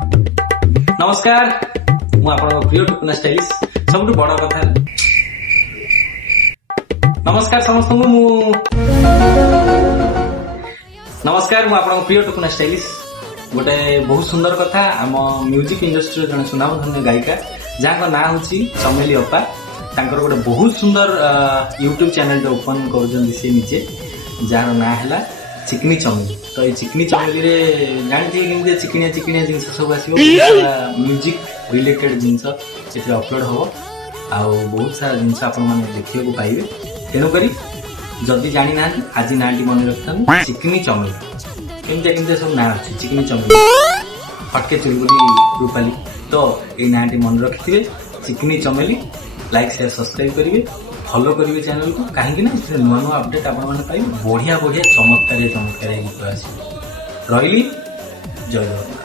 नमस्कार मु आपन प्रिय टुकुना स्टाइलिश सबटु बड़ कथा नमस्कार समस्त नमस्कार मु आपन प्रिय टुकुना स्टाइलिश गोटे बहुत सुंदर कथा आम म्यूजिक इंडस्ट्री जन सुनामधन्य गायिका जहाँ ना हूँ चमेली अपा तांकर गोटे बहुत सुंदर यूट्यूब चैनल ओपन कर सी निजे जार ना है चिकनी चमेली। तो ये चिकनी चमेली रे जानते हैं चिकनिया चिकनिया जिन सब आस म्यूजिक रिलेटेड जिन अपलोड हम आउ बहुत सारा जिन देखा पाइबे तेणुक जदि जानी ना आज ना मन रखता चिकनी चमेली केमती सब ना अच्छे चिकनी चमेली फटके चुलबुली रूपाली। तो ये ना मन रखिथे चिकनी चमेली लाइक शेयर सब्सक्राइब करेंगे फॉलो करेंगे चैनल को कहीं नुआ नुआ अपडेट आपने पाइबे बढ़िया बढ़िया चमत्कार गीत आस रही जय जगन्नाथ।